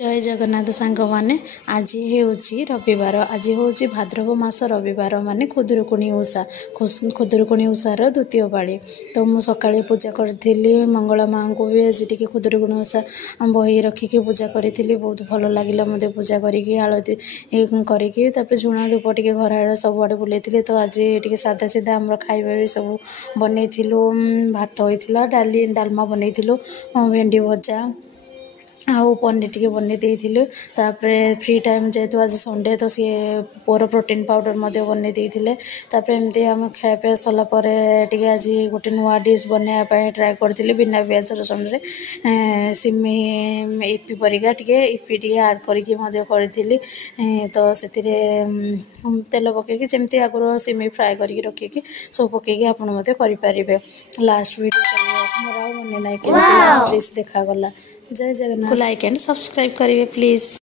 जय जगन्नाथ सांग मैंने आज हूँ रविवार आज हूँ भाद्रव मास रविवार माने खुदुरुकुणी ओषा खुदुरुकुणी ओषार द्वितीय पाଳି तो मु सकाळे पूजा करी मंगला माँ को भी आज टी खुदुरुकुणी ओषा बही रखिकी पूजा करी बहुत भल लगे मत पूजा करी आलती करके झुणा धूप टे घर आड़े सब आड़े बुले तो आज टे साधा सीधा आम खाଇବା भी सब बन भात होता डाली डालमा बन भेंडी भजा आउ पनीर टी बन फ्री टाइम जेहेतु आज संडे तो सी पुअर प्रोटीन पाउडर बन एमती आम खाया सरलापर टे आज गोटे नुआ डिश बनवाई ट्राए करी बिना पियाज रसुन सिमी इपी परिका टे इपी टे आड करी तो से तेल पकईकि जमी आगुरी सिमी फ्राए करके रखिकी सब पकईकि आपड़ करें लास्ट वीडियो मोर मन ना कि लास्ट डिश देखागला जय जगन्नाथ को लाइक एंड सब्सक्राइब करेंगे प्लीज।